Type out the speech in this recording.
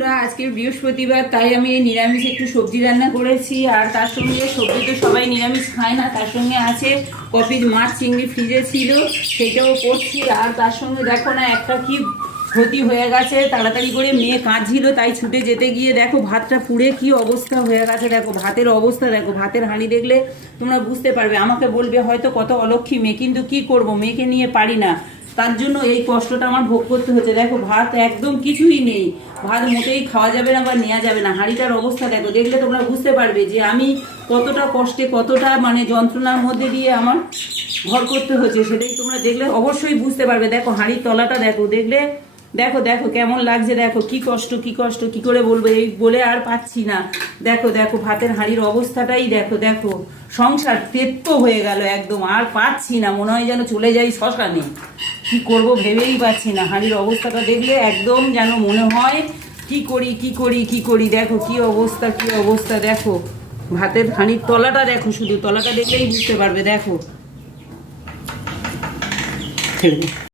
বন্ধুরা, আজকে বৃহস্পতিবার, তাই আমি নিরামিষ একটু সবজি রান্না করেছি। আর তার সঙ্গে সবজি তো সবাই নিরামিষ খায় না, তার সঙ্গে আছে কপির মাছ চিংড়ি ফ্রিজে ছিল, সেটাও করছি। আর তার সঙ্গে দেখো না একটা কি ক্ষতি হয়ে গেছে, তাড়াতাড়ি করে মেয়ে কাঁদছিল তাই ছুটে যেতে গিয়ে দেখো ভাতটা পুড়ে কি অবস্থা হয়ে গেছে। দেখো ভাতের অবস্থা, দেখো ভাতের হাঁড়ি দেখলে তোমরা বুঝতে পারবে। আমাকে বলবে হয়তো কত অলক্ষী মেয়ে, কিন্তু কি করব, মেয়েকে নিয়ে পারি না, তার জন্য এই কষ্টটা আমার ভোগ করতে হচ্ছে। দেখো ভাত একদম কিছুই নেই, ভাত মোটেই খাওয়া যাবে না বা নেওয়া যাবে না। হাঁড়িটার অবস্থা দেখো, দেখলে তোমরা বুঝতে পারবে যে আমি কতটা কষ্টে, কতটা মানে যন্ত্রণার মধ্যে দিয়ে আমার ঘর করতে হচ্ছে, সেটাই তোমরা দেখলে অবশ্যই বুঝতে পারবে। দেখো হাঁড়ির তলাটা দেখো, দেখলে দেখো দেখো কেমন লাগছে, দেখো কি কষ্ট কি কষ্ট, কি করে বলবো, এই বলে আর পাচ্ছি না। দেখো দেখো ভাতের হাঁড়ির অবস্থাটাই দেখো, দেখো সংসার তেত্ত হয়ে গেল একদম, আর পাচ্ছি না, মনে হয় যেন চলে যাই শ্মশানে। কি করব ভেবেই পাচ্ছি না। হাঁড়ির অবস্থাটা দেখলে একদম যেন মনে হয় কি করি কি করি কি করি। দেখো কি অবস্থা কি অবস্থা, দেখো ভাতের হাঁড়ির তলাটা দেখো, শুধু তলাটা দেখলেই বুঝতে পারবে। দেখো